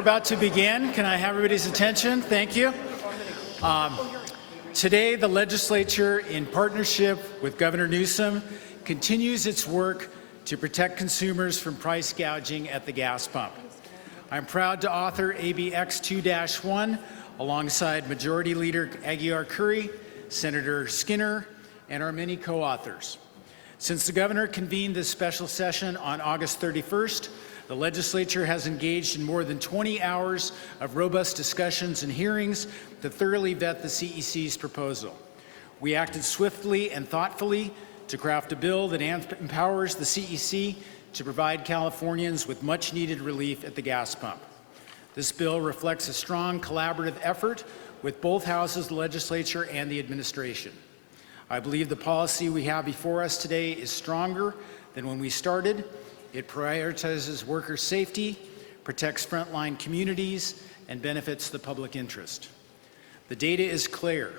We're about to begin. Can I have everybody's attention? Thank you. Today, the legislature, in partnership with Governor Newsom, continues its work to protect consumers from price gouging at the gas pump. I'm proud to author AB X2-1 alongside Majority Leader Aguiar-Curry, Senator Skinner, and our many co-authors. Since the governor convened this special session on August 31st, the legislature has engaged in more than 20 hours of robust discussions and hearings to thoroughly vet the CEC's proposal. We acted swiftly and thoughtfully to craft a bill that empowers the CEC to provide Californians with much-needed relief at the gas pump. This bill reflects a strong collaborative effort with both houses of the legislature and the administration. I believe the policy we have before us today is stronger than when we started. It prioritizes worker safety, protects frontline communities, and benefits the public interest. The data is clear.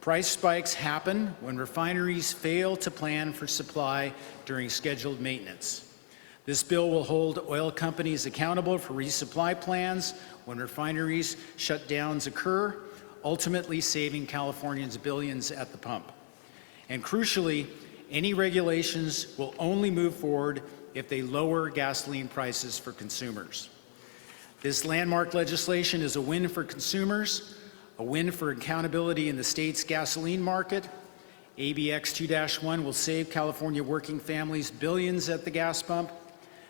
Price spikes happen when refineries fail to plan for supply during scheduled maintenance. This bill will hold oil companies accountable for resupply plans when refineries shutdowns occur, ultimately saving Californians billions at the pump. And crucially, any regulations will only move forward if they lower gasoline prices for consumers. This landmark legislation is a win for consumers, a win for accountability in the state's gasoline market. AB X2-1 will save California working families billions at the gas pump.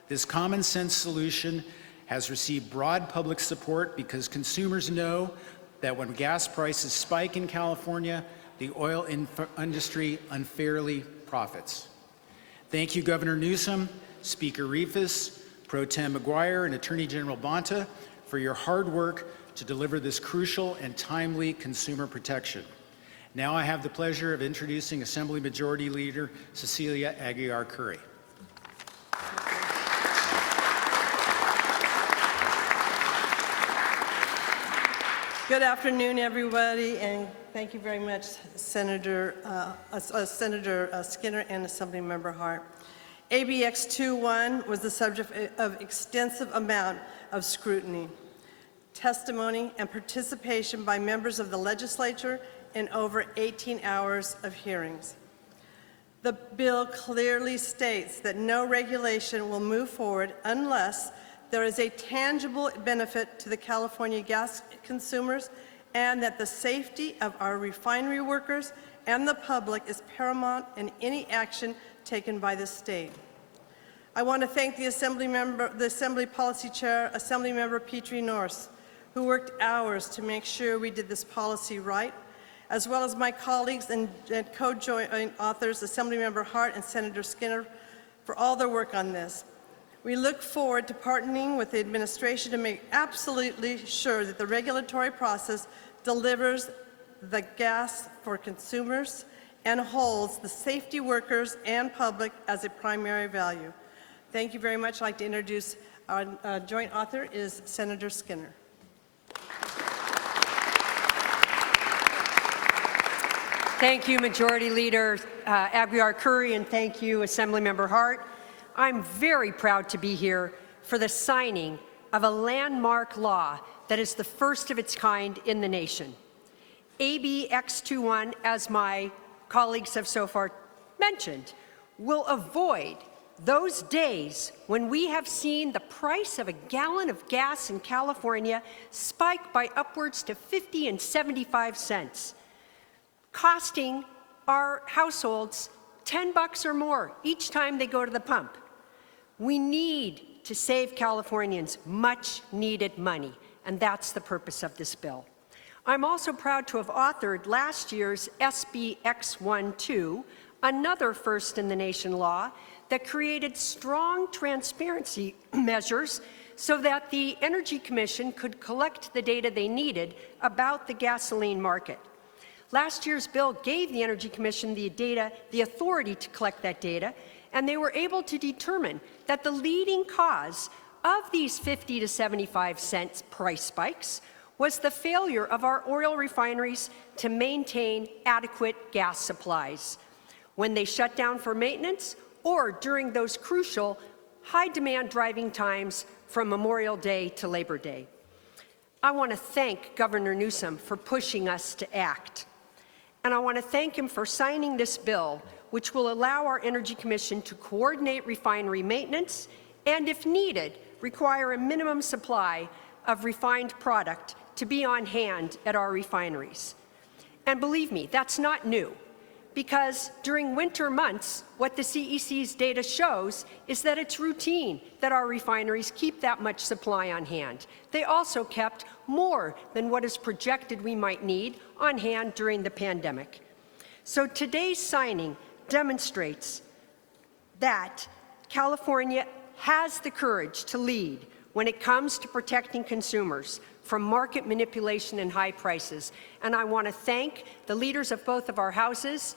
This common sense solution has received broad public support because consumers know that when gas prices spike in California, the oil industry unfairly profits. Thank you, Governor Newsom, Speaker Rifus, Pro Tem McGuire, and Attorney General Bonta for your hard work to deliver this crucial and timely consumer protection. Now I have the pleasure of introducing Assembly Majority Leader Cecilia Aguiar-Curry. Good afternoon, everybody, and thank you very much, Senator Skinner and Assemblymember Hart. AB X2-1 was the subject of extensive amount of scrutiny, testimony, and participation by members of the legislature in over 18 hours of hearings. The bill clearly states that no regulation will move forward unless there is a tangible benefit to the California gas consumers and that the safety of our refinery workers and the public is paramount in any action taken by the state. I want to thank the Assembly Policy Chair, Assemblymember Petrie Norris, who worked hours to make sure we did this policy right, as well as my colleagues and co-joint authors, Assemblymember Hart and Senator Skinner, for all their work on this. We look forward to partnering with the administration to make absolutely sure that the regulatory process delivers the gas for consumers and holds the safety workers and public as a primary value. Thank you very much. I'd like to introduce our joint author is Senator Skinner. Thank you, Majority Leader Aguiar-Curry, and thank you, Assemblymember Hart. I'm very proud to be here for the signing of a landmark law that is the first of its kind in the nation. AB X2-1, as my colleagues have so far mentioned, will avoid those days when we have seen the price of a gallon of gas in California spike by upwards to 50 and 75 cents, costing our households $10 or more each time they go to the pump. We need to save Californians much needed money, and that's the purpose of this bill. I'm also proud to have authored last year's SB X12, another first in the nation law that created strong transparency measures so that the Energy Commission could collect the data they needed about the gasoline market. Last year's bill gave the Energy Commission the authority to collect that data, and they were able to determine that the leading cause of these 50 to 75 cents price spikes was the failure of our oil refineries to maintain adequate gas supplies when they shut down for maintenance or during those crucial high-demand driving times from Memorial Day to Labor Day. I want to thank Governor Newsom for pushing us to act. And I want to thank him for signing this bill, which will allow our Energy Commission to coordinate refinery maintenance and, if needed, require a minimum supply of refined product to be on hand at our refineries. And believe me, that's not new, because during winter months, what the CEC's data shows is that it's routine that our refineries keep that much supply on hand. They also kept more than what is projected we might need on hand during the pandemic. So today's signing demonstrates that California has the courage to lead when it comes to protecting consumers from market manipulation and high prices. And I want to thank the leaders of both of our houses,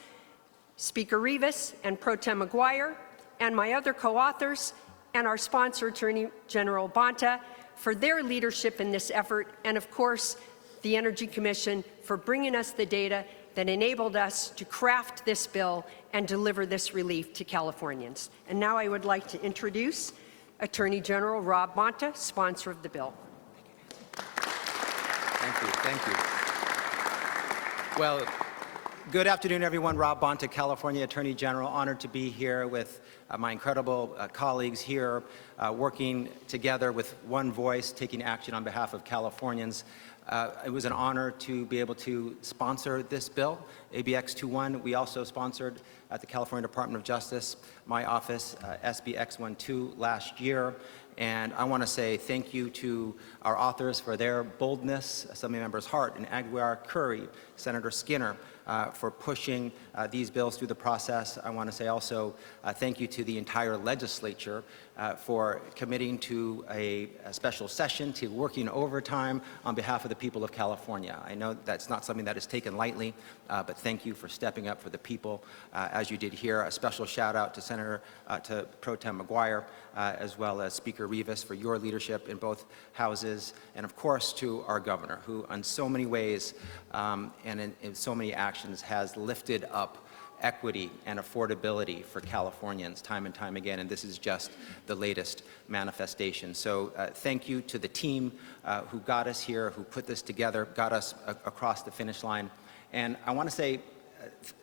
Speaker Rivas and Pro Tem McGuire, and my other co-authors, and our sponsor, Attorney General Bonta, for their leadership in this effort, and of course, the Energy Commission for bringing us the data that enabled us to craft this bill and deliver this relief to Californians. And now I would like to introduce Attorney General Rob Bonta, sponsor of the bill. Thank you. Well, good afternoon, everyone. Rob Bonta, California Attorney General. Honored to be here with my incredible colleagues here, working together with one voice, taking action on behalf of Californians. It was an honor to be able to sponsor this bill, ABX 21. We also sponsored at the California Department of Justice, my office, SBX 12 last year. And I want to say thank you to our authors for their boldness, Assembly Members Hart and Aguiar Curry, Senator Skinner, for pushing these bills through the process. I want to say also thank you to the entire legislature for committing to a special session, to working overtime on behalf of the people of California. I know that's not something that is taken lightly, but thank you for stepping up for the people as you did here. A special shout out to to Pro Tem McGuire, as well as Speaker Rivas for your leadership in both houses, and of course to our governor, who in so many ways and in so many actions has lifted up equity and affordability for Californians time and time again, and this is just the latest manifestation. So thank you to the team who got us here, who put this together, got us across the finish line. And I want to say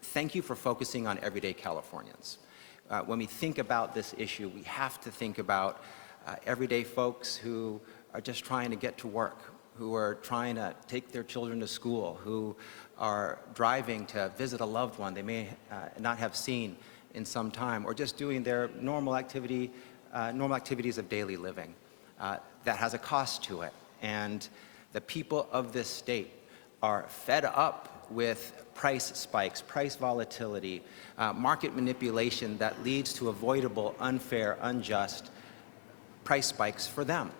thank you for focusing on everyday Californians. When we think about this issue, we have to think about everyday folks who are just trying to get to work, who are trying to take their children to school, who are driving to visit a loved one they may not have seen in some time, or just doing their normal activities of daily living. That has a cost to it. And the people of this state are fed up with price spikes, price volatility, market manipulation that leads to avoidable, unfair, unjust price spikes for them.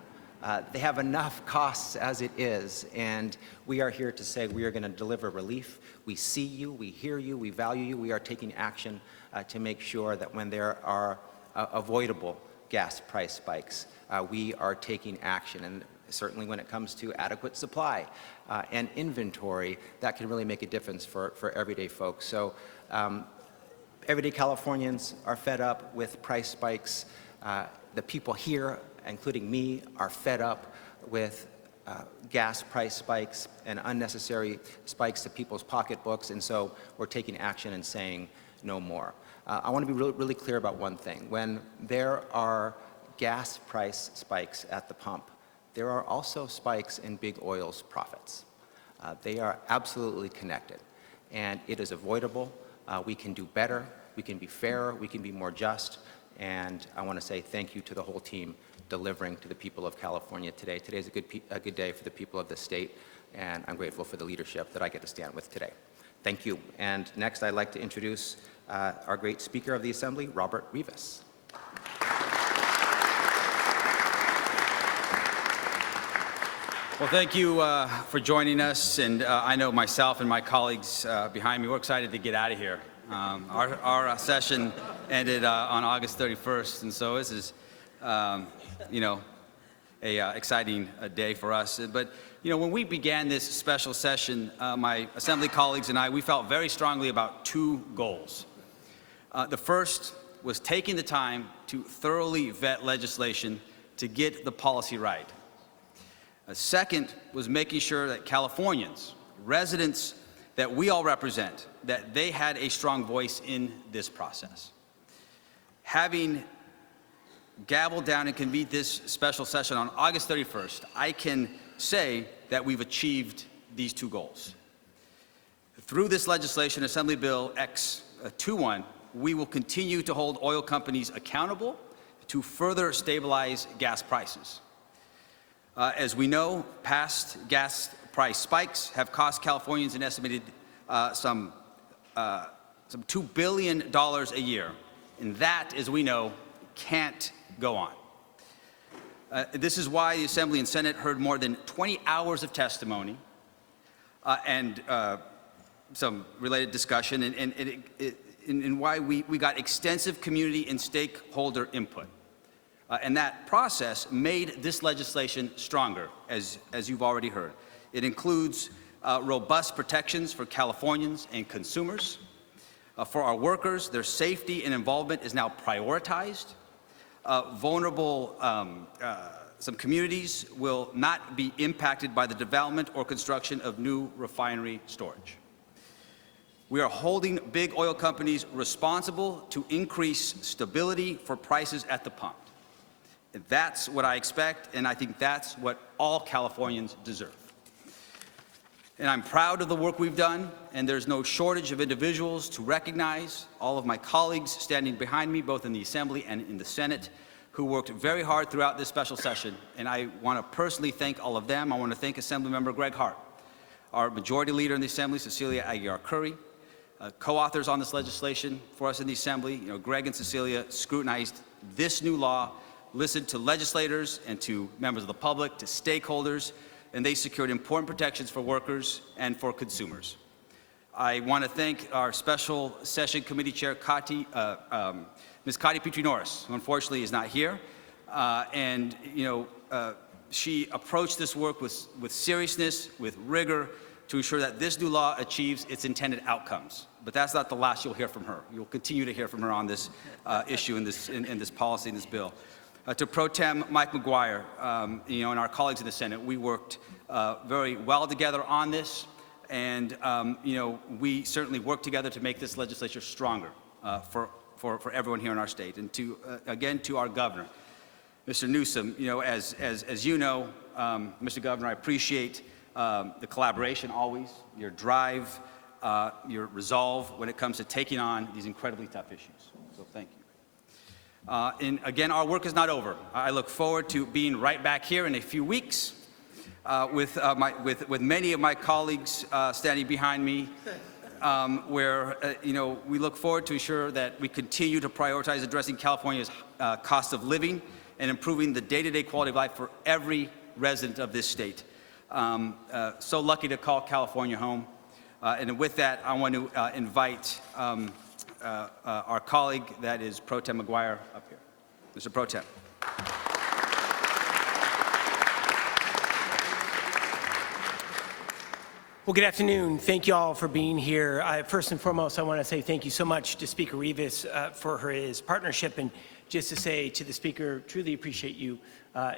They have enough costs as it is, and we are here to say we are going to deliver relief. We see you, we hear you, we value you. We are taking action to make sure that when there are avoidable gas price spikes, we are taking action. And certainly when it comes to adequate supply and inventory, that can really make a difference for everyday folks. So everyday Californians are fed up with price spikes. The people here, including me, are fed up with gas price spikes and unnecessary spikes to people's pocketbooks, and so we're taking action and saying no more. I want to be really clear about one thing. When there are gas price spikes at the pump, there are also spikes in big oil's profits. They are absolutely connected, and it is avoidable. We can do better, we can be fairer, we can be more just, and I want to say thank you to the whole team delivering to the people of California today. Today is a good day for the people of the state, and I'm grateful for the leadership that I get to stand with today. Thank you. And next, I'd like to introduce our great Speaker of the Assembly, Robert Rivas. Well, thank you for joining us, and I know myself and my colleagues behind me, we're excited to get out of here. Our session ended on August 31st, and so this is exciting day for us. But, when we began this special session, my Assembly colleagues and I, we felt very strongly about two goals. The first was taking the time to thoroughly vet legislation to get the policy right. Second was making sure that Californians, residents that we all represent, that they had a strong voice in this process. Having gavelled down and convened this special session on August 31st, I can say that we've achieved these two goals. Through this legislation, Assembly Bill X21, we will continue to hold oil companies accountable to further stabilize gas prices. As we know, past gas price spikes have cost Californians an estimated some $2 billion a year, and that, as we know, can't go on. This is why the Assembly and Senate heard more than 20 hours of testimony and some related discussion, and why we got extensive community and stakeholder input. And that process made this legislation stronger, as you've already heard. It includes robust protections for Californians and consumers. For our workers, their safety and involvement is now prioritized. Some communities will not be impacted by the development or construction of new refinery storage. We are holding big oil companies responsible to increase stability for prices at the pump. That's what I expect, and I think that's what all Californians deserve. And I'm proud of the work we've done, and there's no shortage of individuals to recognize. All of my colleagues standing behind me, both in the Assembly and in the Senate, who worked very hard throughout this special session, and I want to personally thank all of them. I want to thank Assemblymember Greg Hart, our Majority Leader in the Assembly, Cecilia Aguiar-Curry, co-authors on this legislation for us in the Assembly. Greg and Cecilia scrutinized this new law, listened to legislators and to members of the public, to stakeholders, and they secured important protections for workers and for consumers. I want to thank our Special Session Committee Chair, Ms. Kati Petrie-Norris, who unfortunately is not here. She approached this work with seriousness, with rigor, to ensure that this new law achieves its intended outcomes. But that's not the last you'll hear from her. You'll continue to hear from her on this issue, in this policy, in this bill. To Pro Tem Mike McGuire, and our colleagues in the Senate, we worked very well together on this, and we certainly worked together to make this legislature stronger for everyone here in our state. And to again, to our governor, Mr. Newsom, as you know, Mr. Governor, I appreciate the collaboration always, your drive, your resolve when it comes to taking on these incredibly tough issues. So thank you. And again, our work is not over. I look forward to being right back here in a few weeks with many of my colleagues standing behind me, where we look forward to ensure that we continue to prioritize addressing California's cost of living and improving the day-to-day quality of life for every resident of this state. So lucky to call California home. And with that, I want to invite our colleague, that is Pro Tem McGuire, up here. Mr. Pro Tem. Well, good afternoon. Thank you all for being here. First and foremost, I want to say thank you so much to Speaker Rivas for his partnership, and just to say to the Speaker, truly appreciate you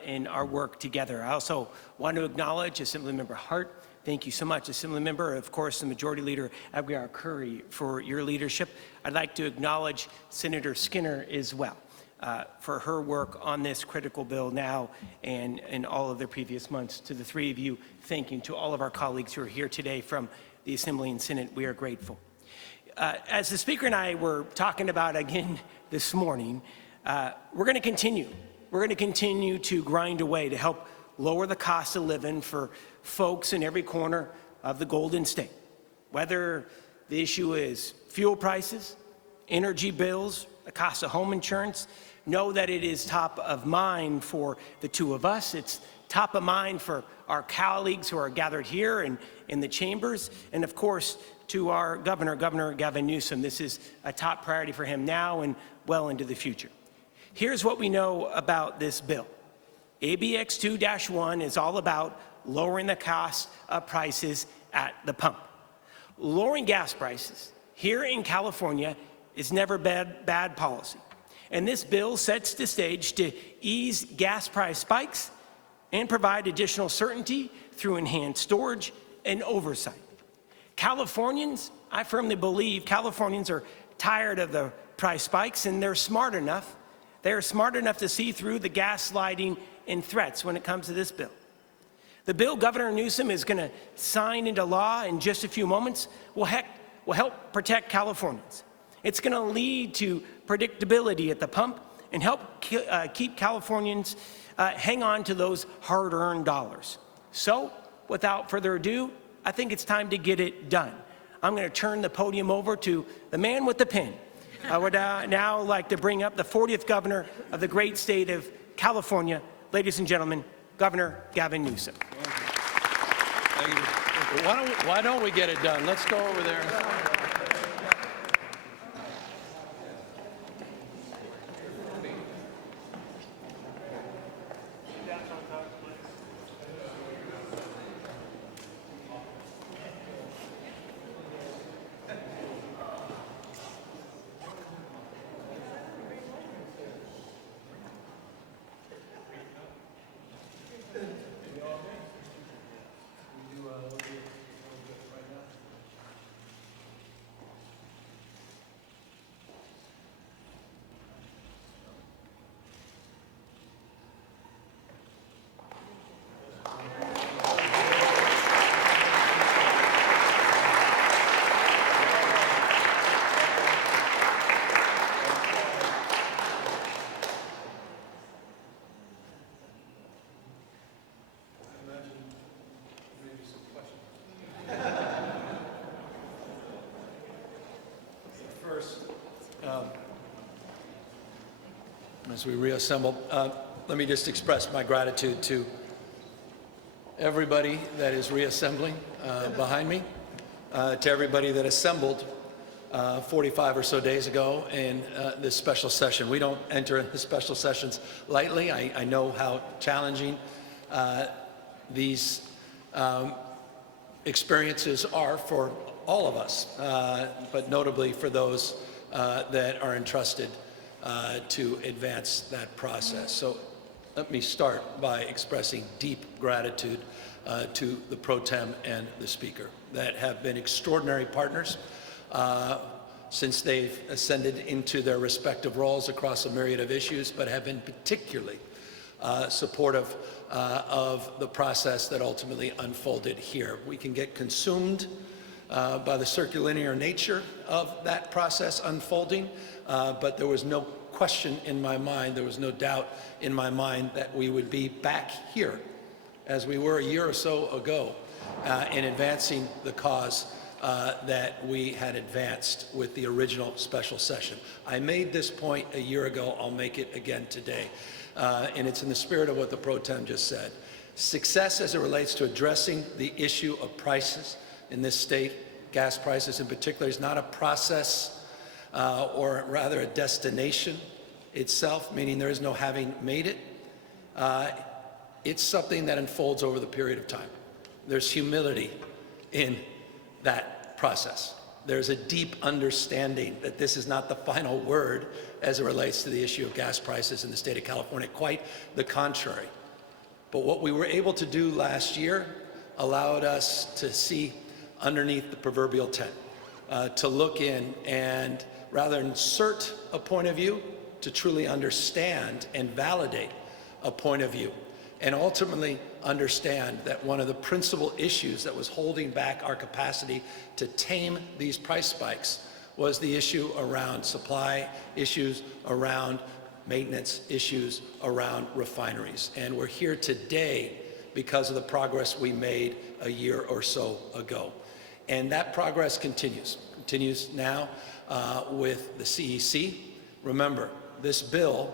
in our work together. I also want to acknowledge Assemblymember Hart. Thank you so much, Assemblymember, of course, the Majority Leader Aguiar-Curry, for your leadership. I'd like to acknowledge Senator Skinner as well for her work on this critical bill now and in all of the previous months. To the three of you, thank you. To all of our colleagues who are here today from the Assembly and Senate, we are grateful. As the Speaker and I were talking about again this morning, we're going to continue. We're going to continue to grind away to help lower the cost of living for folks in every corner of the Golden State. Whether the issue is fuel prices, energy bills, the cost of home insurance, know that it is top of mind for the two of us. It's top of mind for our colleagues who are gathered here and in the chambers, and of course to our Governor Gavin Newsom. This is a top priority for him now and well into the future. Here's what we know about this bill. ABX 2-1 is all about lowering the cost of prices at the pump. Lowering gas prices here in California is never bad policy. And this bill sets the stage to ease gas price spikes and provide additional certainty through enhanced storage and oversight. Californians, I firmly believe Californians are tired of the price spikes, and they're smart enough. They're smart enough to see through the gaslighting and threats when it comes to this bill. The bill Governor Newsom is going to sign into law in just a few moments will help protect Californians. It's going to lead to predictability at the pump and help keep Californians hang on to those hard-earned dollars. So, without further ado, I think it's time to get it done. I'm going to turn the podium over to the man with the pen. I would now like to bring up the 40th governor of the great state of California, ladies and gentlemen, Governor Gavin Newsom. Thank you. Why don't we get it done? Let's go over there. As we reassemble, let me just express my gratitude to everybody that is reassembling behind me, to everybody that assembled 45 or so days ago in this special session. We don't enter into special sessions lightly. I know how challenging these experiences are for all of us, but notably for those that are entrusted to advance that process. So let me start by expressing deep gratitude to the Pro Tem and the Speaker that have been extraordinary partners since they've ascended into their respective roles across a myriad of issues, but have been particularly supportive of the process that ultimately unfolded here. We can get consumed by the circular nature of that process unfolding, but there was no question in my mind, there was no doubt in my mind that we would be back here as we were a year or so ago in advancing the cause that we had advanced with the original special session. I made this point a year ago, I'll make it again today, and it's in the spirit of what the Pro Tem just said. Success as it relates to addressing the issue of prices in this state, gas prices in particular, is not a process or rather a destination itself, meaning there is no having made it. It's something that unfolds over the period of time. There's humility in that process. There's a deep understanding that this is not the final word as it relates to the issue of gas prices in the state of California, quite the contrary. But what we were able to do last year allowed us to see underneath the proverbial tent, to look in and rather insert a point of view, to truly understand and validate a point of view, and ultimately understand that one of the principal issues that was holding back our capacity to tame these price spikes was the issue around supply, issues around maintenance, issues around refineries. And we're here today because of the progress we made a year or so ago. And that progress continues now with the CEC. Remember, this bill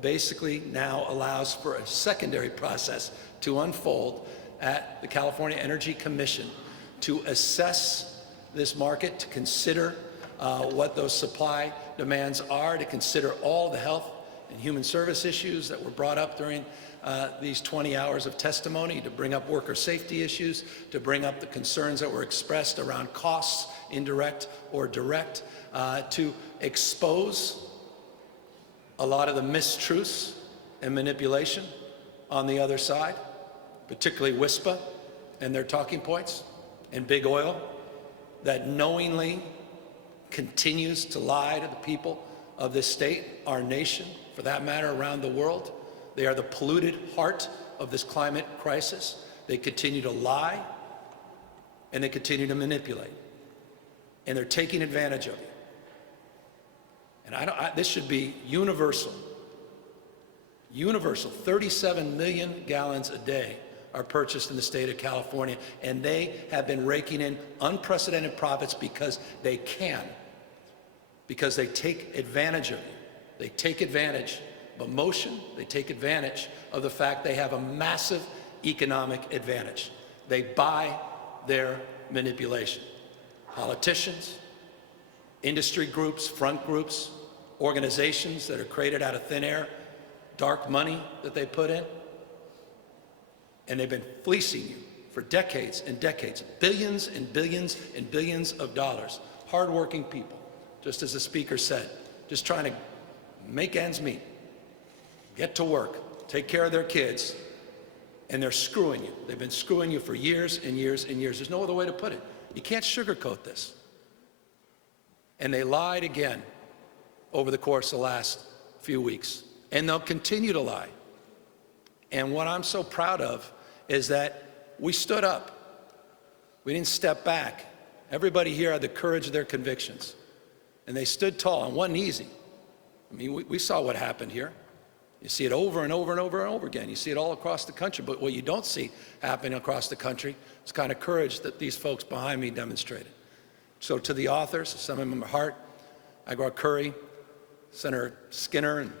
basically now allows for a secondary process to unfold at the California Energy Commission to assess this market, to consider what those supply demands are, to consider all the health and human service issues that were brought up during these 20 hours of testimony, to bring up worker safety issues, to bring up the concerns that were expressed around costs, indirect or direct, to expose a lot of the mistruths and manipulation on the other side, particularly WISPA and their talking points, and big oil that knowingly continues to lie to the people of this state, our nation, for that matter, around the world. They are the polluted heart of this climate crisis. They continue to lie, and they continue to manipulate. And they're taking advantage of you. And this should be universal. Universal. 37 million gallons a day are purchased in the state of California, and they have been raking in unprecedented profits because they can, because they take advantage of you. They take advantage of emotion. They take advantage of the fact they have a massive economic advantage. They buy their manipulation. Politicians, industry groups, front groups, organizations that are created out of thin air, dark money that they put in, and they've been fleecing you for decades and decades, billions and billions and billions of dollars. Hardworking people, just as the speaker said, just trying to make ends meet, get to work, take care of their kids, and they're screwing you. They've been screwing you for years and years and years. There's no other way to put it. You can't sugarcoat this. And they lied again over the course of the last few weeks, and they'll continue to lie. And what I'm so proud of is that we stood up. We didn't step back. Everybody here had the courage of their convictions, and they stood tall, and it wasn't easy. I mean, we saw what happened here. You see it over and over and over and over again. You see it all across the country, but what you don't see happening across the country is the kind of courage that these folks behind me demonstrated. So to the authors, Assemblymember Hart, Agua Curry, Senator Skinner, and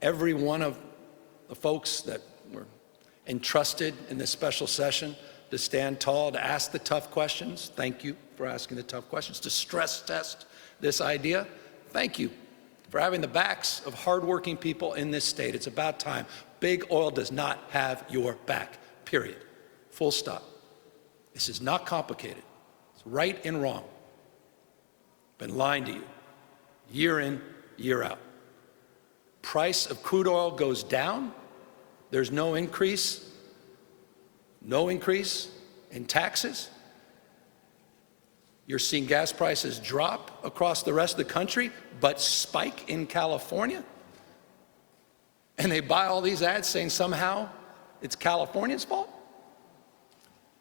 every one of the folks that were entrusted in this special session to stand tall, to ask the tough questions. Thank you for asking the tough questions. To stress test this idea. Thank you for having the backs of hardworking people in this state. It's about time. Big oil does not have your back, period. Full stop. This is not complicated. It's right and wrong. Been lying to you year in, year out. Price of crude oil goes down. There's no increase in taxes. You're seeing gas prices drop across the rest of the country, but spike in California. And they buy all these ads saying somehow it's California's fault.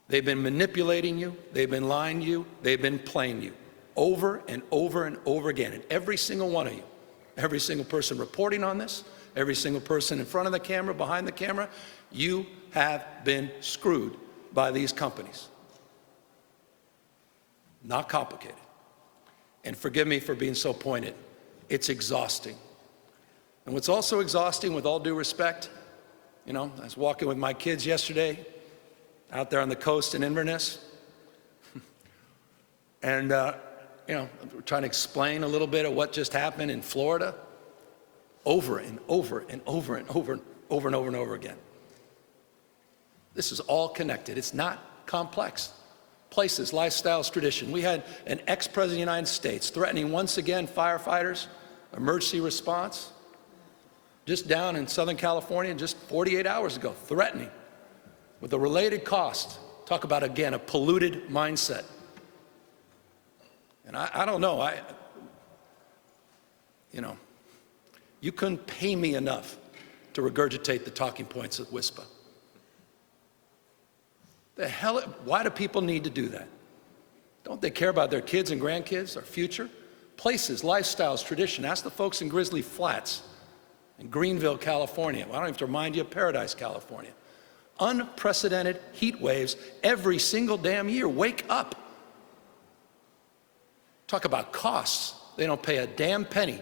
They've been manipulating you, they've been lying to you, they've been playing you over and over and over again. And every single one of you, every single person reporting on this, every single person in front of the camera, behind the camera, you have been screwed by these companies. Not complicated. And forgive me for being so pointed. It's exhausting. And what's also exhausting, with all due respect, I was walking with my kids yesterday out there on the coast in Inverness. And, we're trying to explain a little bit of what just happened in Florida over and over and over and over and over and over and over again. This is all connected. It's not complex. Places, lifestyles, tradition. We had an ex-president of the United States threatening once again firefighters, emergency response, just down in Southern California just 48 hours ago, threatening with a related cost. Talk about, again, a polluted mindset. And I don't know, you couldn't pay me enough to regurgitate the talking points of WISPA. The hell, why do people need to do that? Don't they care about their kids and grandkids, our future? Places, lifestyles, tradition. Ask the folks in Grizzly Flats, in Greenville, California. I don't have to remind you of Paradise, California. Unprecedented heat waves every single damn year. Wake up. Talk about costs. They don't pay a damn penny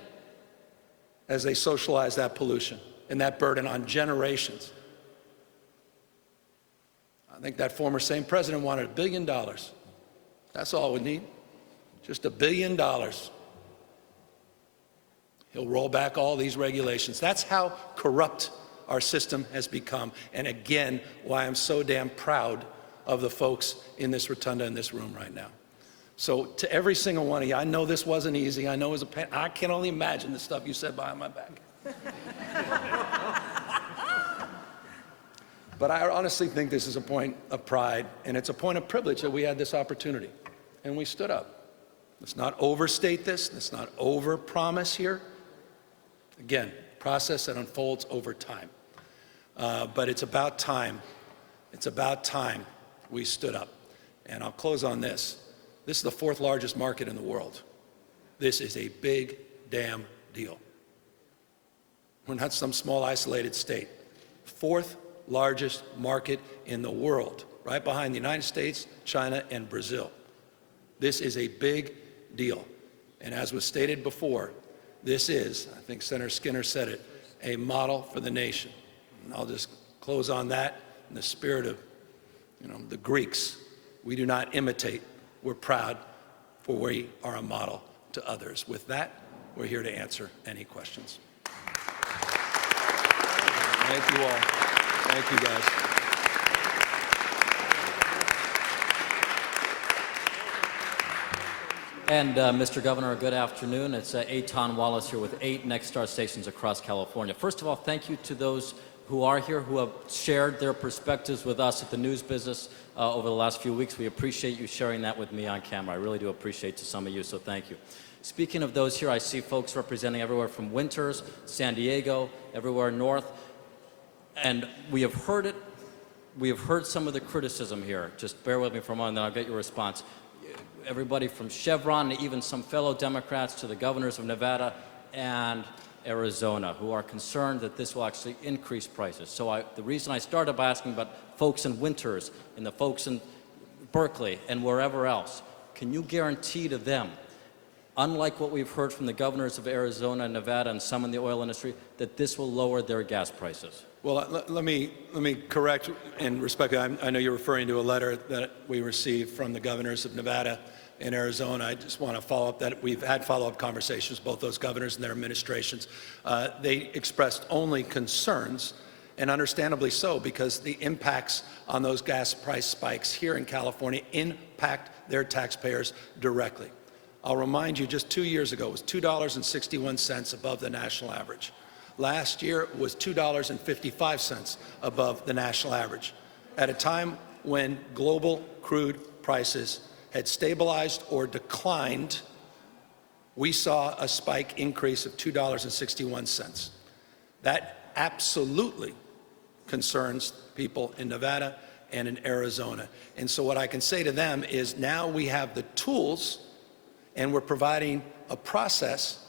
as they socialize that pollution and that burden on generations. I think that former same president wanted $1 billion. That's all we need, just $1 billion. He'll roll back all these regulations. That's how corrupt our system has become. And again, why I'm so damn proud of the folks in this rotunda, in this room right now. So to every single one of you, I know this wasn't easy. I know it was a pain. I can only imagine the stuff you said behind my back. But I honestly think this is a point of pride, and it's a point of privilege that we had this opportunity, and we stood up. Let's not overstate this. Let's not overpromise here. Again, process that unfolds over time. But it's about time. It's about time we stood up. And I'll close on this. This is the 4th largest market in the world. This is a big damn deal. We're not some small isolated state. 4th largest market in the world, right behind the United States, China, and Brazil. This is a big deal. And as was stated before, this is, I think Senator Skinner said it, a model for the nation. And I'll just close on that in the spirit of, the Greeks. We do not imitate. We're proud, for we are a model to others. With that, we're here to answer any questions. Thank you all. Thank you, guys. And Mr. Governor, good afternoon. It's Eitan Wallace here with 8 Next Star stations across California. First of all, thank you to those who are here, who have shared their perspectives with us at the news business over the last few weeks. We appreciate you sharing that with me on camera. I really do appreciate to some of you, so thank you. Speaking of those here, I see folks representing everywhere from Winters, San Diego, everywhere north. And we have heard it. We have heard some of the criticism here. Just bear with me for a moment, then I'll get your response. Everybody from Chevron to even some fellow Democrats to the governors of Nevada and Arizona who are concerned that this will actually increase prices. So the reason I started by asking about folks in Winters and the folks in Berkeley and wherever else, can you guarantee to them, unlike what we've heard from the governors of Arizona and Nevada and some in the oil industry, that this will lower their gas prices? Well, let me correct in respect. I know you're referring to a letter that we received from the governors of Nevada and Arizona. I just want to follow up that we've had follow-up conversations, both those governors and their administrations. They expressed only concerns, and understandably so, because the impacts on those gas price spikes here in California impact their taxpayers directly. I'll remind you, just 2 years ago, it was $2.61 above the national average. Last year it was $2.55 above the national average, at a time when global crude prices had stabilized or declined. We saw a spike increase of $2.61. That absolutely concerns people in Nevada and in Arizona. And so what I can say to them is now we have the tools, and we're providing a process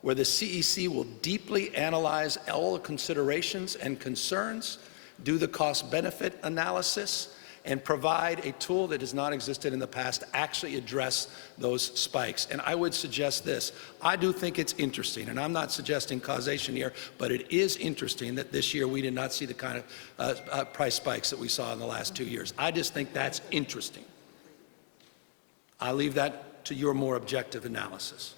where the CEC will deeply analyze all the considerations and concerns, do the cost-benefit analysis, and provide a tool that has not existed in the past to actually address those spikes. And I would suggest this. I do think it's interesting, and I'm not suggesting causation here, but it is interesting that this year we did not see the kind of price spikes that we saw in the last 2 years. I just think that's interesting. I leave that to your more objective analysis.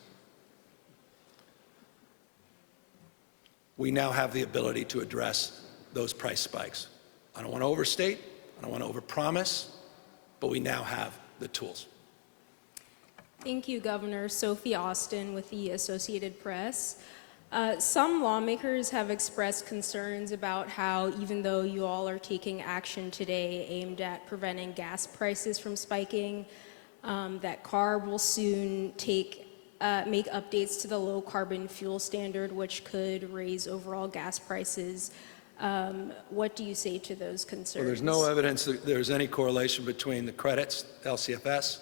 We now have the ability to address those price spikes. I don't want to overstate, I don't want to overpromise, but we now have the tools. Thank you, Governor. Sophie Austin with the Associated Press. Some lawmakers have expressed concerns about how, even though you all are taking action today aimed at preventing gas prices from spiking, that CARB will soon make updates to the low carbon fuel standard, which could raise overall gas prices. What do you say to those concerns? Well, there's no evidence that there's any correlation between the credits, LCFS,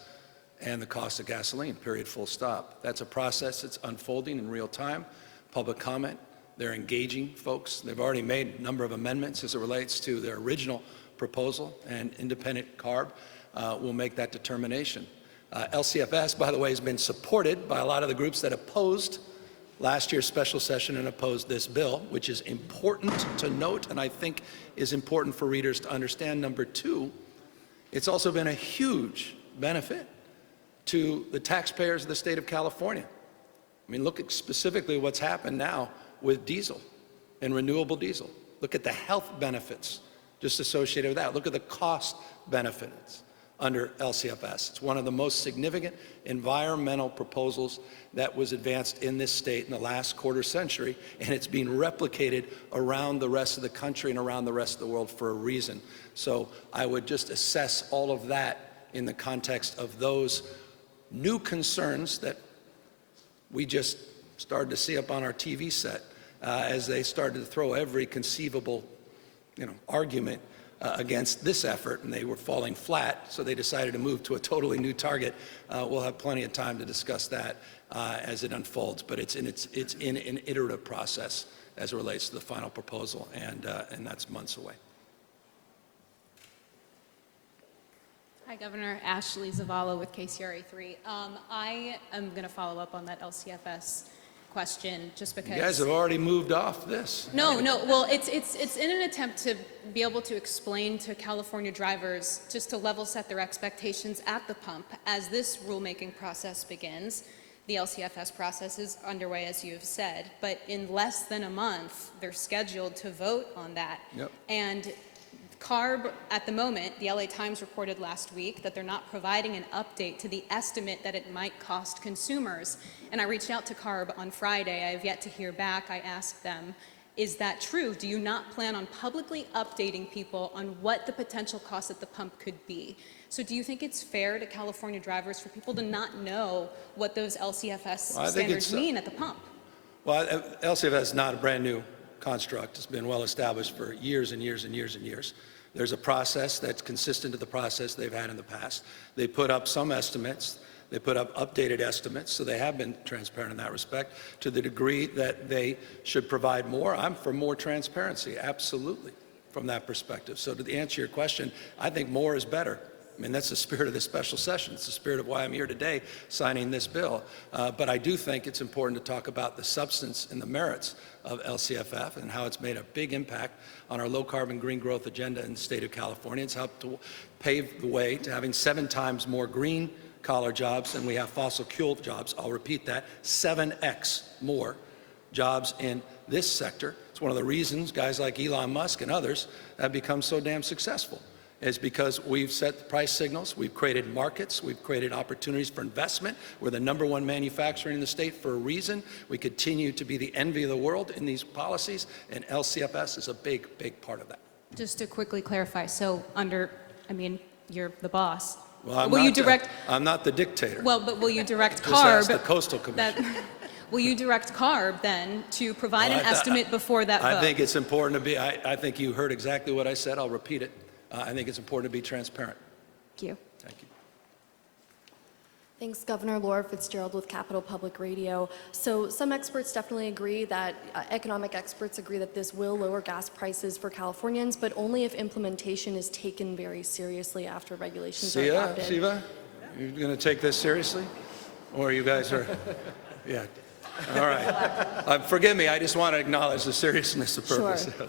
and the cost of gasoline, period, full stop. That's a process that's unfolding in real time. Public comment, they're engaging folks. They've already made a number of amendments as it relates to their original proposal, and independent CARB will make that determination. LCFS, by the way, has been supported by a lot of the groups that opposed last year's special session and opposed this bill, which is important to note, and I think is important for readers to understand. Number two, it's also been a huge benefit to the taxpayers of the state of California. I mean, look at specifically what's happened now with diesel and renewable diesel. Look at the health benefits just associated with that. Look at the cost benefits. under LCFS. It's one of the most significant environmental proposals that was advanced in this state in the last quarter century, and it's being replicated around the rest of the country and around the rest of the world for a reason. So I would just assess all of that in the context of those new concerns that we just started to see up on our TV set as they started to throw every conceivable argument against this effort, and they were falling flat, so they decided to move to a totally new target. We'll have plenty of time to discuss that as it unfolds, but it's in an iterative process as it relates to the final proposal, and that's months away. Hi, Governor. Ashley Zavala with KCRA3. I am going to follow up on that LCFS question just because... You guys have already moved off this. No. Well, it's in an attempt to be able to explain to California drivers just to level set their expectations at the pump as this rulemaking process begins. The LCFS process is underway, as you have said, but in less than a month, they're scheduled to vote on that. Yep. And CARB, at the moment, the LA Times reported last week that they're not providing an update to the estimate that it might cost consumers. And I reached out to CARB on Friday. I have yet to hear back. I asked them, is that true? Do you not plan on publicly updating people on what the potential cost at the pump could be? So do you think it's fair to California drivers for people to not know what those LCFS standards mean at the pump? Well, LCFS is not a brand new construct. It's been well established for years and years and years and years. There's a process that's consistent to the process they've had in the past. They put up some estimates. They put up updated estimates, so they have been transparent in that respect. To the degree that they should provide more, I'm for more transparency, absolutely, from that perspective. So to answer your question, I think more is better. I mean, that's the spirit of this special session. It's the spirit of why I'm here today signing this bill. But I do think it's important to talk about the substance and the merits of LCFF and how it's made a big impact on our low-carbon green growth agenda in the state of California. It's helped to pave the way to having 7 times more green-collar jobs than we have fossil fuel jobs. I'll repeat that, 7x more jobs in this sector. It's one of the reasons guys like Elon Musk and others have become so damn successful. Is because we've set price signals, we've created markets, we've created opportunities for investment. We're the #1 manufacturer in the state for a reason. We continue to be the envy of the world in these policies, and LCFS is a big, big part of that. Just to quickly clarify, so you're the boss. Well, I'm not the dictator. Well, but will you direct Just ask CARB? the Coastal Commission. Will you direct CARB then to provide an estimate before that vote? I think it's important to be, I think you heard exactly what I said. I'll repeat it. I think it's important to be transparent. Thank you. Thank you. Thanks, Governor. Laura Fitzgerald with Capitol Public Radio. So some experts definitely agree that, economic experts agree that this will lower gas prices for Californians, but only if implementation is taken very seriously after regulations are adopted. Siva, you're going to take this seriously? Or you guys are, yeah. All right. Forgive me, I just want to acknowledge the seriousness of purpose. Sure.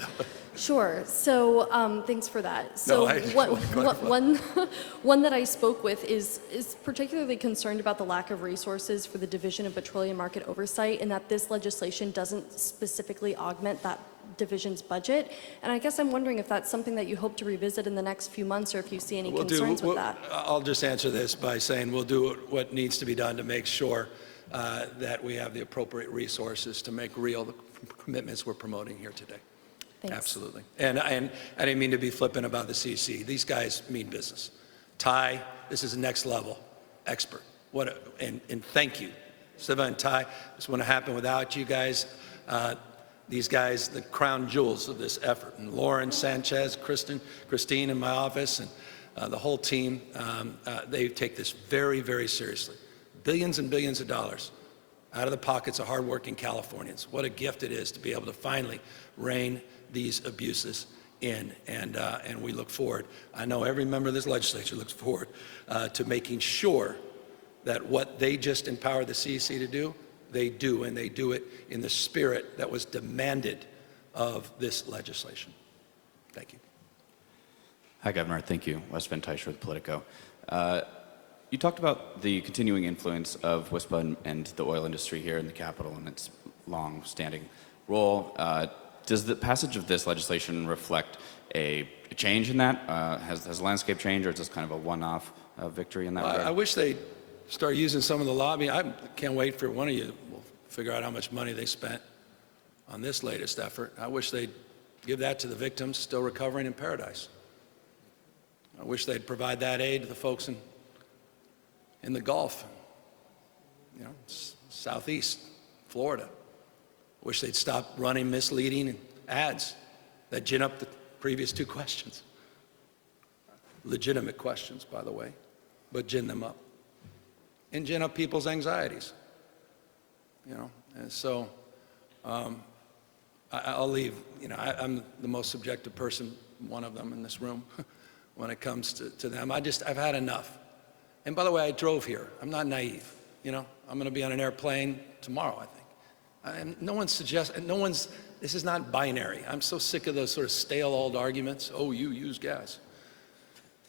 Sure. So thanks for that. So one that I spoke with is particularly concerned about the lack of resources for the Division of Petroleum Market Oversight, and that this legislation doesn't specifically augment that division's budget. And I guess I'm wondering if that's something that you hope to revisit in the next few months, or if you see any concerns with that. I'll just answer this by saying we'll do what needs to be done to make sure that we have the appropriate resources to make real the commitments we're promoting here today. Thanks. Absolutely. And I didn't mean to be flippant about the CC. These guys mean business. Ty, this is the next level expert. And thank you. Siva and Ty, this wouldn't have happened without you guys. These guys, the crown jewels of this effort. And Lauren, Sanchez, Christine in my office, and the whole team, they take this very, very seriously. Billions and billions of dollars out of the pockets of hardworking Californians. What a gift it is to be able to finally rein these abuses in, and we look forward. I know every member of this legislature looks forward to making sure that what they just empowered the CEC to do, they do, and they do it in the spirit that was demanded of this legislation. Thank you. Hi, Governor. Thank you. Wes Van Tyscher with Politico. You talked about the continuing influence of WISPA and the oil industry here in the Capitol and its long-standing role. Does the passage of this legislation reflect a change in that? Has the landscape changed, or is this kind of a one-off victory in that regard? I wish they'd start using some of the lobbying. I can't wait for one of you to figure out how much money they spent on this latest effort. I wish they'd give that to the victims still recovering in Paradise. I wish they'd provide that aid to the folks in the Gulf, Southeast Florida. I wish they'd stop running misleading ads that gin up the previous two questions. Legitimate questions, by the way, but gin them up. And gin up people's anxieties, And so I'll leave, I'm the most subjective person, one of them in this room, when it comes to them. I've had enough. And by the way, I drove here. I'm not naive, I'm going to be on an airplane tomorrow, I think. This is not binary. I'm so sick of those sort of stale old arguments. Oh, you use gas.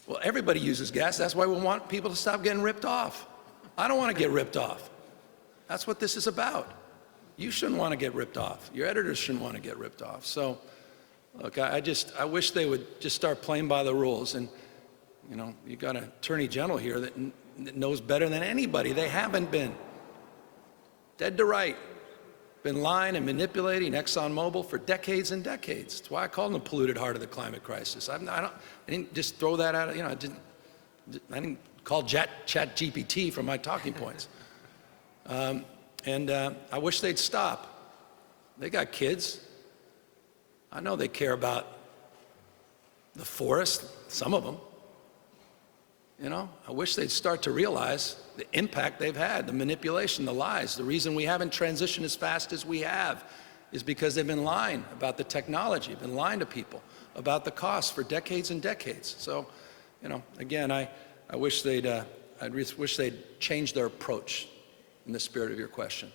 Well, everybody uses gas. That's why we want people to stop getting ripped off. I don't want to get ripped off. That's what this is about. You shouldn't want to get ripped off. Your editors shouldn't want to get ripped off. So, look, I wish they would just start playing by the rules. And, you got an attorney general here that knows better than anybody. They haven't been. Dead to right. Been lying and manipulating ExxonMobil for decades and decades. That's why I call them the polluted heart of the climate crisis. I didn't just throw that out. I didn't call ChatGPT for my talking points. I wish they'd stop. They got kids. I know they care about the forest, some of them. I wish they'd start to realize the impact they've had, the manipulation, the lies. The reason we haven't transitioned as fast as we have is because they've been lying about the technology, been lying to people about the costs for decades and decades. So, again, I wish they'd change their approach in the spirit of your question,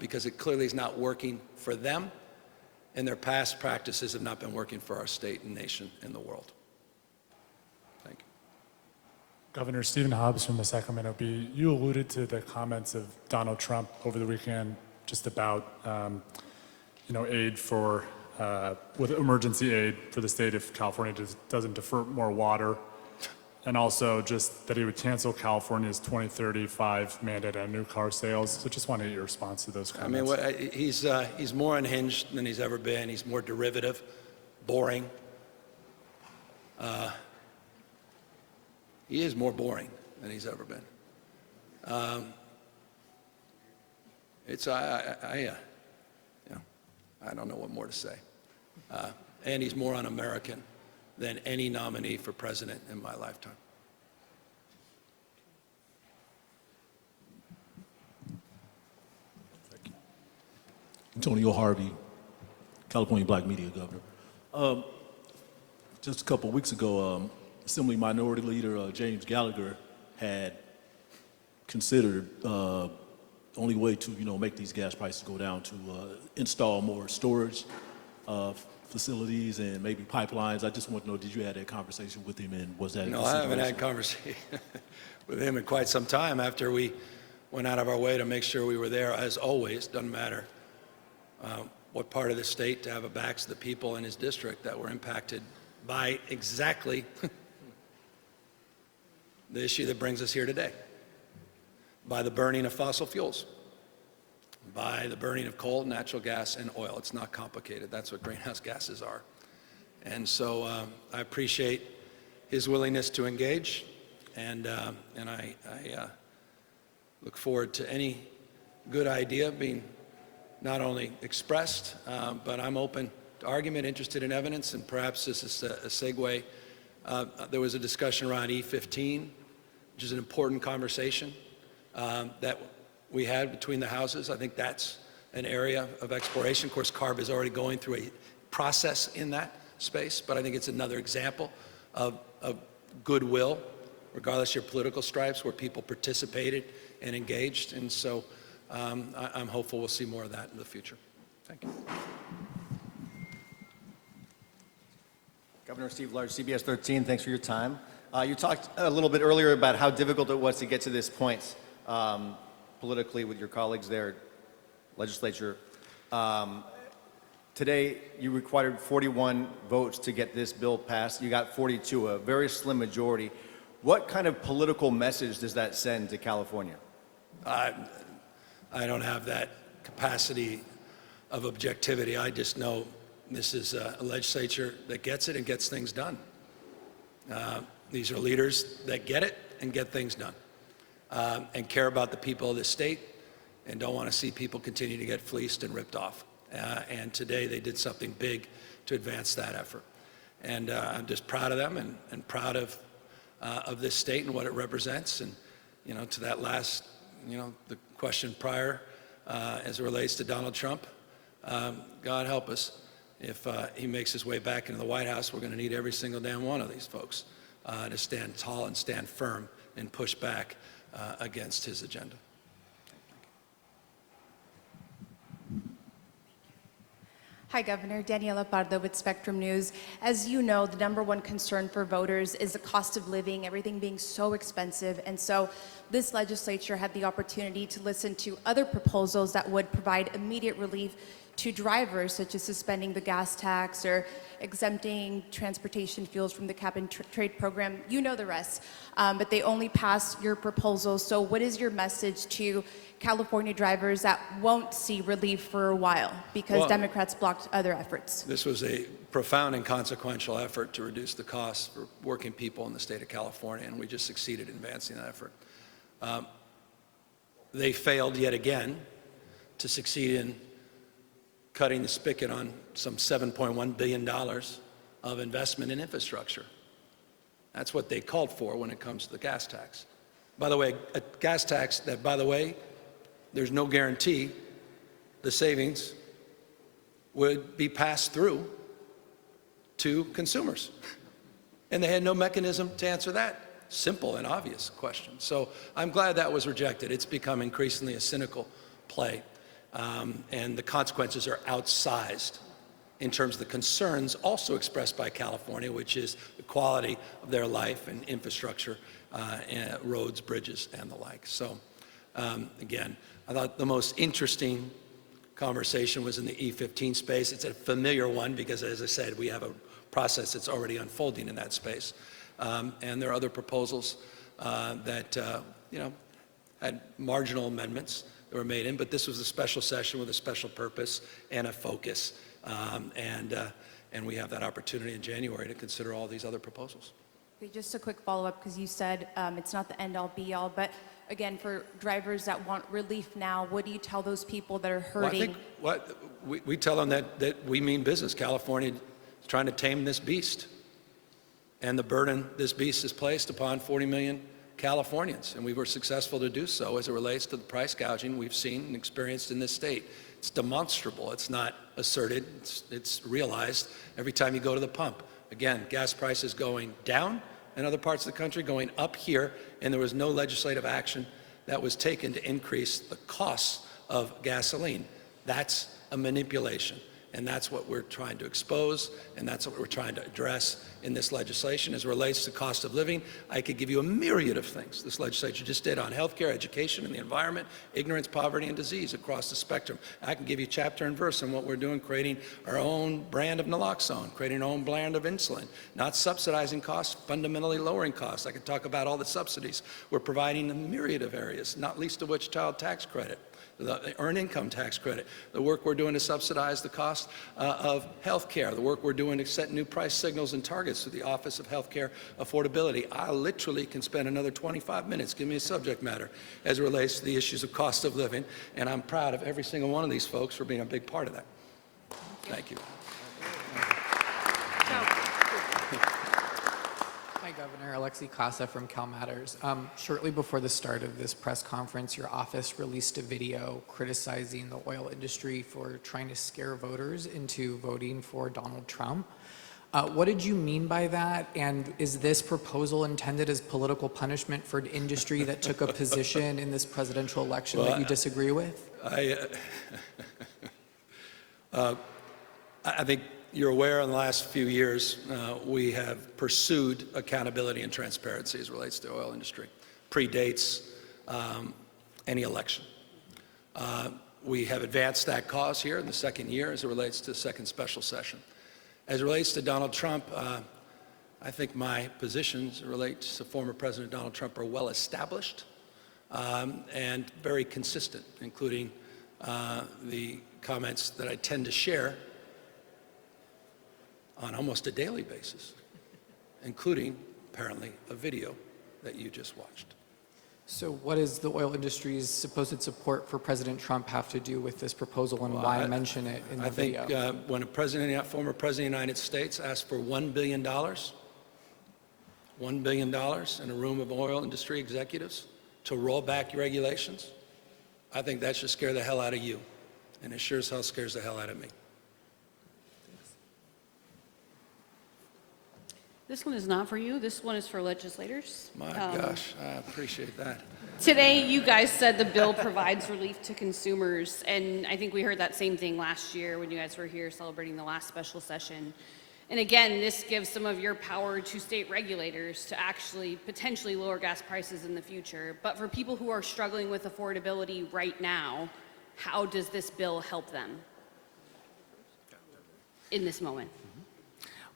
because it clearly is not working for them, and their past practices have not been working for our state and nation and the world. Thank you. Governor Stephen Hobbs from the Sacramento Bee, you alluded to the comments of Donald Trump over the weekend just about, aid for, with emergency aid for the state if California doesn't defer more water, and also just that he would cancel California's 2035 mandate on new car sales. So just want to get your response to those comments. He's more unhinged than he's ever been. He's more derivative, boring. He is more boring than he's ever been. I don't know what more to say. And he's more un-American than any nominee for president in my lifetime. Antonio Harvey, California Black Media Governor. Just a couple of weeks ago, Assembly Minority Leader James Gallagher had considered only way to make these gas prices go down to install more storage facilities and maybe pipelines. I just want to know, did you have that conversation with him, and was that a No, I haven't had a conversation with him in quite some time after we went out of our way to make sure we were there. As always, doesn't matter what part of the state, to have a backs of the people in his district that were impacted by exactly the issue that brings us here today, by the burning of fossil fuels, by the burning of coal, natural gas, and oil. It's not complicated. That's what greenhouse gases are. And so I appreciate his willingness to engage, and I look forward to any good idea being not only expressed, but I'm open to argument, interested in evidence, and perhaps this is a segue. There was a discussion around E15, which is an important conversation that we had between the houses. I think that's an area of exploration. Of course, CARB is already going through a process in that space, but I think it's another example of goodwill, regardless of your political stripes, where people participated and engaged. And so I'm hopeful we'll see more of that in the future. Thank you. Governor Steve Large, CBS 13, thanks for your time. You talked a little bit earlier about how difficult it was to get to this point politically with your colleagues there, legislature. Today, you required 41 votes to get this bill passed. You got 42, a very slim majority. What kind of political message does that send to California? I don't have that capacity of objectivity. I just know this is a legislature that gets it and gets things done. These are leaders that get it and get things done, and care about the people of this state and don't want to see people continue to get fleeced and ripped off. And today they did something big to advance that effort. And I'm just proud of them and proud of this state and what it represents. And, you know, to that last, the question prior as it relates to Donald Trump, God help us. If he makes his way back into the White House, we're going to need every single damn one of these folks to stand tall and stand firm and push back against his agenda. Hi, Governor. Daniela Pardo with Spectrum News. As you know, the #1 concern for voters is the cost of living, everything being so expensive. And so this legislature had the opportunity to listen to other proposals that would provide immediate relief to drivers, such as suspending the gas tax or exempting transportation fuels from the cap-and-trade program. You know the rest. But they only passed your proposal. So what is your message to California drivers that won't see relief for a while because Democrats blocked other efforts? This was a profound and consequential effort to reduce the costs for working people in the state of California, and we just succeeded in advancing that effort. They failed yet again to succeed in cutting the spigot on some $7.1 billion of investment in infrastructure. That's what they called for when it comes to the gas tax. By the way, a gas tax that, by the way, there's no guarantee the savings would be passed through to consumers. And they had no mechanism to answer that simple and obvious question. So I'm glad that was rejected. It's become increasingly a cynical play. And the consequences are outsized in terms of the concerns also expressed by California, which is the quality of their life and infrastructure, and roads, bridges, and the like. So again, I thought the most interesting conversation was in the E15 space. It's a familiar one because, as I said, we have a process that's already unfolding in that space. And there are other proposals that, had marginal amendments that were made in, but this was a special session with a special purpose and a focus. And we have that opportunity in January to consider all these other proposals. Okay, just a quick follow-up, because you said it's not the end-all, be-all, but again, for drivers that want relief now, what do you tell those people that are hurting? Well, I think we tell them that we mean business. California is trying to tame this beast, and the burden this beast has placed upon 40 million Californians, and we were successful to do so as it relates to the price gouging we've seen and experienced in this state. It's demonstrable. It's not asserted. It's realized every time you go to the pump. Again, gas prices going down in other parts of the country, going up here, and there was no legislative action that was taken to increase the costs of gasoline. That's a manipulation, and that's what we're trying to expose, and that's what we're trying to address in this legislation. As it relates to cost of living, I could give you a myriad of things this legislature just did on healthcare, education, and the environment, ignorance, poverty, and disease across the spectrum. I can give you chapter and verse on what we're doing, creating our own brand of naloxone, creating our own brand of insulin, not subsidizing costs, fundamentally lowering costs. I could talk about all the subsidies we're providing in a myriad of areas, not least of which child tax credit, the earned income tax credit, the work we're doing to subsidize the cost of health care, the work we're doing to set new price signals and targets through the Office of Healthcare Affordability. I literally can spend another 25 minutes, give me a subject matter, as it relates to the issues of cost of living, and I'm proud of every single one of these folks for being a big part of that. Thank you. Hi, Governor. Alexi Casa from Cal Matters. Shortly before the start of this press conference, your office released a video criticizing the oil industry for trying to scare voters into voting for Donald Trump. What did you mean by that? And is this proposal intended as political punishment for an industry that took a position in this presidential election that you disagree with? I think you're aware in the last few years, we have pursued accountability and transparency as it relates to the oil industry. Predates any election. We have advanced that cause here in the second year as it relates to the second special session. As it relates to Donald Trump, I think my positions as it relates to former President Donald Trump are well established and very consistent, including the comments that I tend to share on almost a daily basis, including, apparently, a video that you just watched. So what does the oil industry's supposed support for President Trump have to do with this proposal, and why mention it in the video? I think when a former president of the United States asked for $1 billion, $1 billion in a room of oil industry executives to roll back regulations, I think that should scare the hell out of you. And it sure as hell scares the hell out of me. This one is not for you. This one is for legislators. My gosh, I appreciate that. Today, you guys said the bill provides relief to consumers, and I think we heard that same thing last year when you guys were here celebrating the last special session. And again, this gives some of your power to state regulators to actually potentially lower gas prices in the future. But for people who are struggling with affordability right now, how does this bill help them in this moment?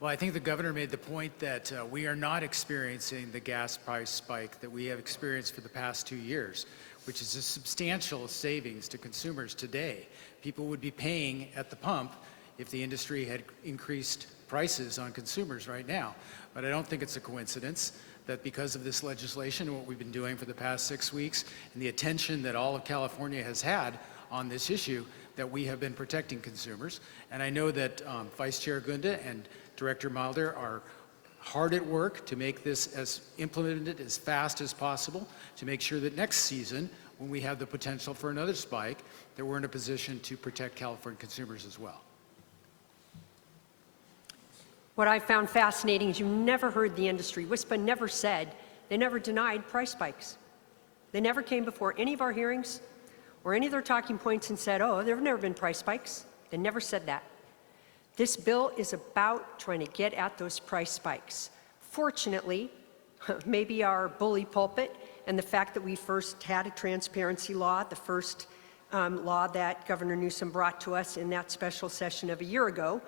Well, I think the governor made the point that we are not experiencing the gas price spike that we have experienced for the past 2 years, which is a substantial savings to consumers today. People would be paying at the pump if the industry had increased prices on consumers right now. But I don't think it's a coincidence that because of this legislation and what we've been doing for the past 6 weeks and the attention that all of California has had on this issue, that we have been protecting consumers. And I know that Vice Chair Gunda and Director Mulder are hard at work to make this implemented as fast as possible, to make sure that next season, when we have the potential for another spike, that we're in a position to protect California consumers as well. What I found fascinating is you never heard the industry. WISPA never said, they never denied price spikes. They never came before any of our hearings or any of their talking points and said, oh, there have never been price spikes. They never said that. This bill is about trying to get at those price spikes. Fortunately, maybe our bully pulpit and the fact that we first had a transparency law, the first law that Governor Newsom brought to us in that special session of a year ago,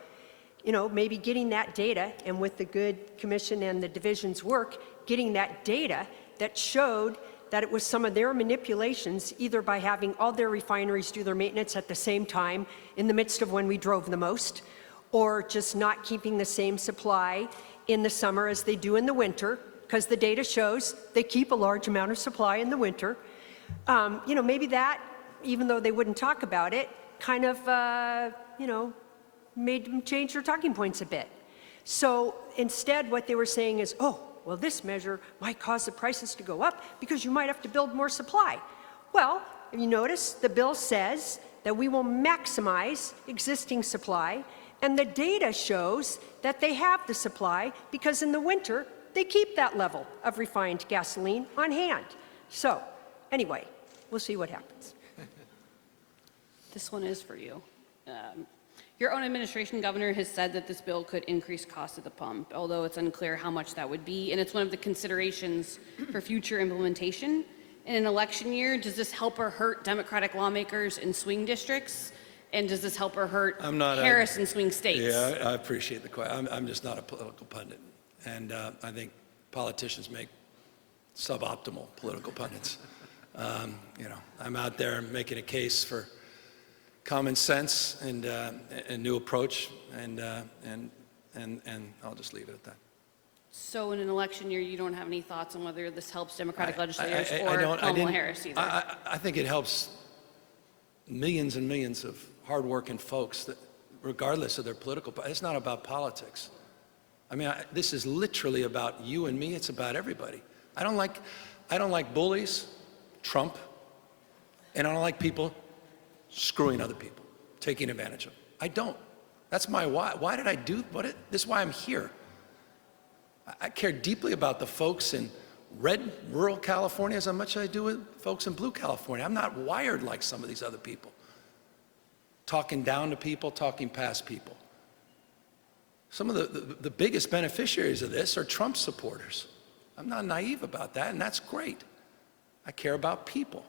maybe getting that data, and with the good commission and the division's work, getting that data that showed that it was some of their manipulations, either by having all their refineries do their maintenance at the same time in the midst of when we drove the most, or just not keeping the same supply in the summer as they do in the winter, because the data shows they keep a large amount of supply in the winter. Maybe that, even though they wouldn't talk about it, kind of, made them change their talking points a bit. So instead, what they were saying is, oh, well, this measure might cause the prices to go up because you might have to build more supply. Well, if you notice, the bill says that we will maximize existing supply, and the data shows that they have the supply because in the winter, they keep that level of refined gasoline on hand. So anyway, we'll see what happens. This one is for you. Your own administration, Governor, has said that this bill could increase costs at the pump, although it's unclear how much that would be, and it's one of the considerations for future implementation. In an election year, does this help or hurt Democratic lawmakers in swing districts? And does this help or hurt Harris in swing states? Yeah, I appreciate the question. I'm just not a political pundit. And I think politicians make suboptimal political pundits. I'm out there making a case for common sense and a new approach, and I'll just leave it at that. So in an election year, you don't have any thoughts on whether this helps Democratic legislators or Kamala Harris either? I think it helps millions and millions of hardworking folks, that, regardless of their political, it's not about politics. I mean, this is literally about you and me. It's about everybody. I don't like bullies, Trump, and I don't like people screwing other people, taking advantage of them. I don't. That's my why. Why did I do this is why I'm here. I care deeply about the folks in red rural California as much as I do with folks in blue California. I'm not wired like some of these other people. Talking down to people, talking past people. Some of the biggest beneficiaries of this are Trump supporters. I'm not naive about that, and that's great. I care about people.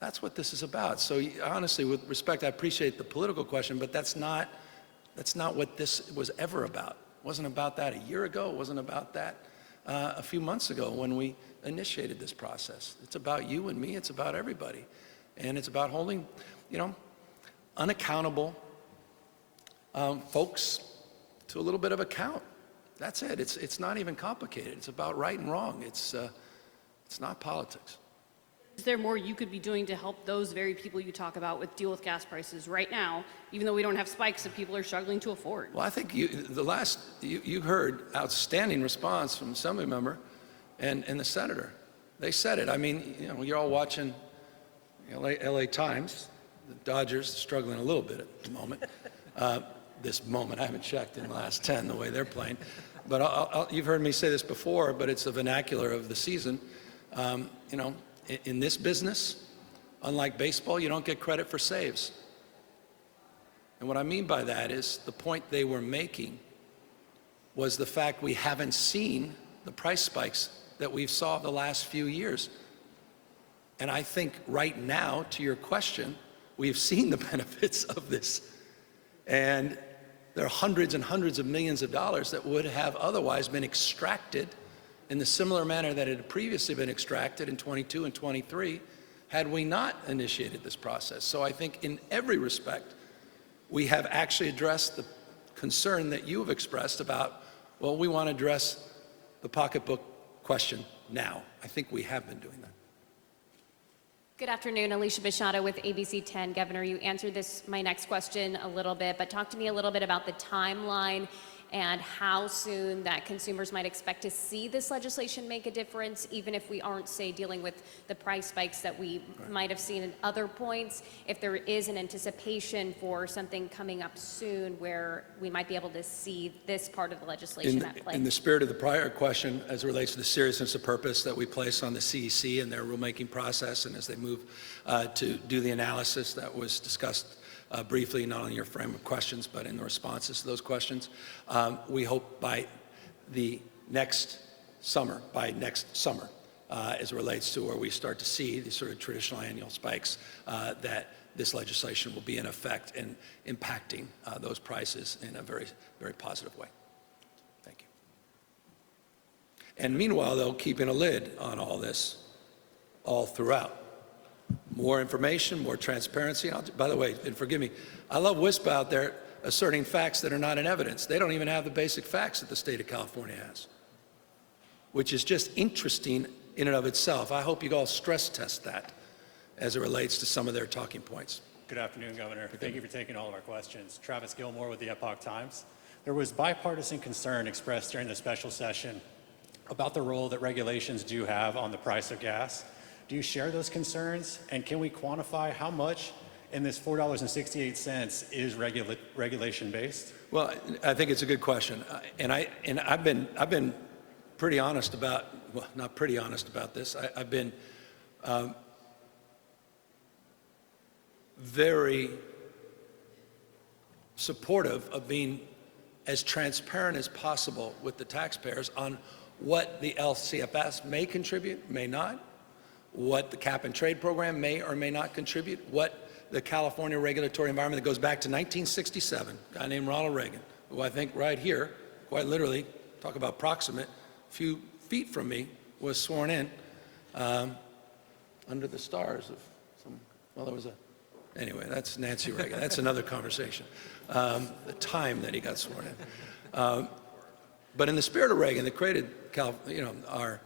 That's what this is about. So honestly, with respect, I appreciate the political question, but that's not what this was ever about. It wasn't about that a year ago. It wasn't about that a few months ago when we initiated this process. It's about you and me. It's about everybody. And it's about holding, unaccountable folks to a little bit of account. That's it. It's not even complicated. It's about right and wrong. It's not politics. Is there more you could be doing to help those very people you talk about deal with gas prices right now, even though we don't have spikes that people are struggling to afford? Well, I think you heard outstanding response from the Assembly member and the senator. They said it. I mean, you're all watching LA Times. The Dodgers struggling a little bit at the moment. This moment, I haven't checked in the last 10 the way they're playing. But you've heard me say this before, but it's the vernacular of the season. In this business, unlike baseball, you don't get credit for saves. And what I mean by that is the point they were making was the fact we haven't seen the price spikes that we've saw the last few years. And I think right now, to your question, we've seen the benefits of this. And there are hundreds and hundreds of millions of dollars that would have otherwise been extracted in the similar manner that it had previously been extracted in 22 and 23 had we not initiated this process. So I think in every respect, we have actually addressed the concern that you have expressed about, well, we want to address the pocketbook question now. I think we have been doing that. Good afternoon, Alicia Bishada with ABC 10. Governor, you answered my next question a little bit, but talk to me a little bit about the timeline and how soon that consumers might expect to see this legislation make a difference, even if we aren't, say, dealing with the price spikes that we might have seen at other points, if there is an anticipation for something coming up soon where we might be able to see this part of the legislation at play. In the spirit of the prior question, as it relates to the seriousness of purpose that we place on the CEC and their rulemaking process, and as they move to do the analysis that was discussed briefly, not only in your frame of questions, but in the responses to those questions. We hope by next summer, as it relates to where we start to see these sort of traditional annual spikes, that this legislation will be in effect and impacting those prices in a very, very positive way. Thank you. And meanwhile, though, keeping a lid on all this all throughout. More information, more transparency. By the way, and forgive me, I love WISPA out there asserting facts that are not in evidence. They don't even have the basic facts that the state of California has, which is just interesting in and of itself. I hope you all stress test that as it relates to some of their talking points. Good afternoon, Governor. Thank you for taking all of our questions. Travis Gilmore with the Epoch Times. There was bipartisan concern expressed during the special session about the role that regulations do have on the price of gas. Do you share those concerns? And can we quantify how much in this $4.68 is regulation-based? Well, I think it's a good question. And I've been pretty honest about, well, not pretty honest about this. I've been very supportive of being as transparent as possible with the taxpayers on what the LCFS may contribute, may not, what the cap and trade program may or may not contribute, what the California regulatory environment that goes back to 1967, a guy named Ronald Reagan, who I think right here, quite literally, talk about proximate, a few feet from me, was sworn in under the stars of some, well, there was a, anyway, that's Nancy Reagan. That's another conversation, the time that he got sworn in. But in the spirit of Reagan, that created, our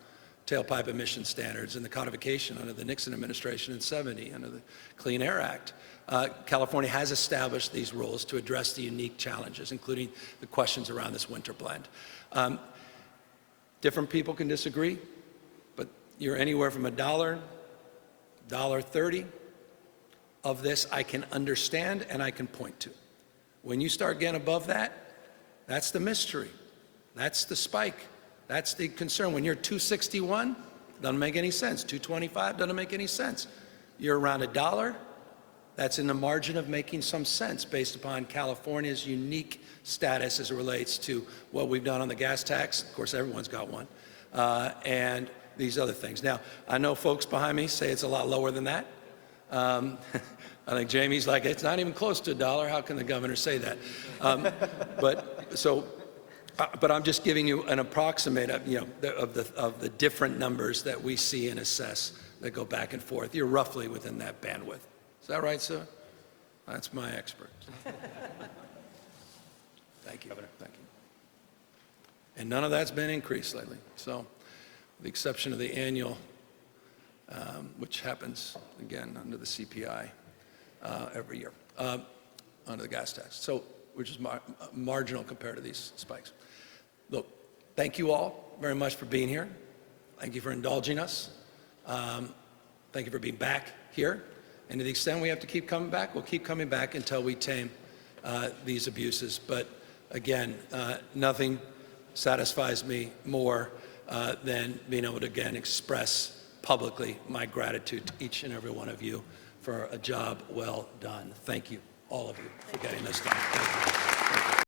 tailpipe emission standards and the codification under the Nixon administration in '70, under the Clean Air Act. California has established these rules to address the unique challenges, including the questions around this winter blend. Different people can disagree, but you're anywhere from $1, $1.30 of this I can understand and I can point to. When you start getting above that, that's the mystery. That's the spike. That's the concern. When you're 261, doesn't make any sense. 225 doesn't make any sense. You're around $1, that's in the margin of making some sense based upon California's unique status as it relates to what we've done on the gas tax. Of course, everyone's got one. And these other things. Now, I know folks behind me say it's a lot lower than that. I think Jamie's like, it's not even close to $1. How can the governor say that? But I'm just giving you an approximate of, of the different numbers that we see and assess that go back and forth. You're roughly within that bandwidth. Is that right, sir? That's my expert. Thank you. Thank you. And none of that's been increased lately. So, with the exception of the annual, which happens, again, under the CPI every year, under the gas tax, so which is marginal compared to these spikes. Look, thank you all very much for being here. Thank you for indulging us. Thank you for being back here. And to the extent we have to keep coming back, we'll keep coming back until we tame these abuses. But again, nothing satisfies me more than being able to, again, express publicly my gratitude to each and every one of you for a job well done. Thank you, all of you, for getting this done. Thank you.